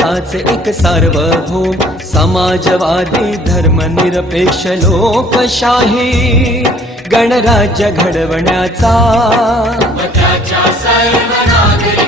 हाच एक सार्वभौम समाजवादी धर्मनिरपेक्ष लोकशाही गणराज्य घडवण्याचा. सर्व नागरिक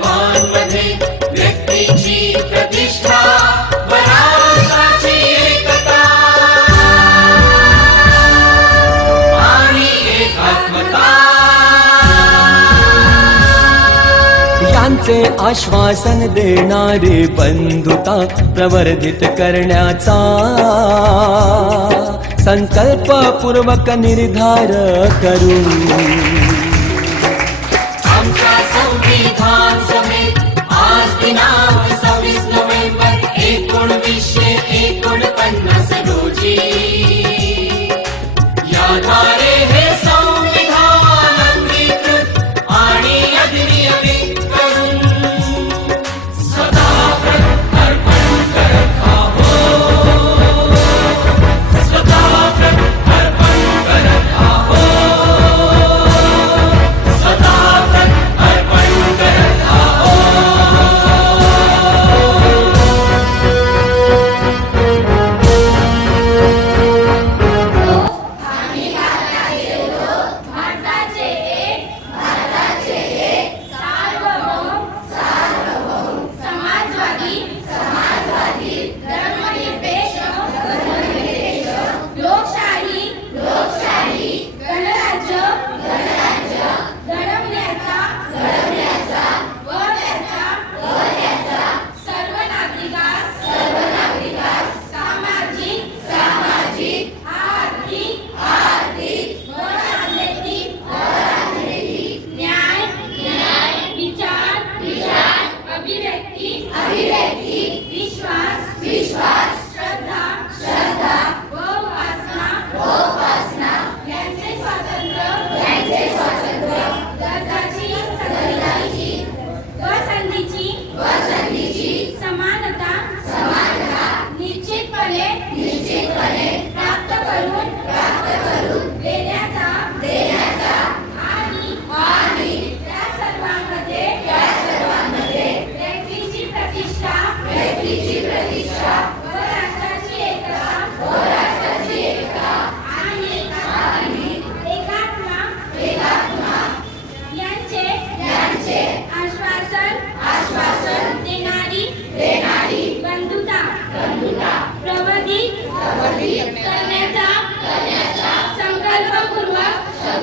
त्यांचे आश्वासन देणारे बंधुता प्रवर्धित करण्याचा संकल्पपूर्वक निर्धार करू आमच्या संविधान अभिव्यक्ती विश्वास विश्वास.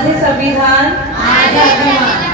माझे संविधान.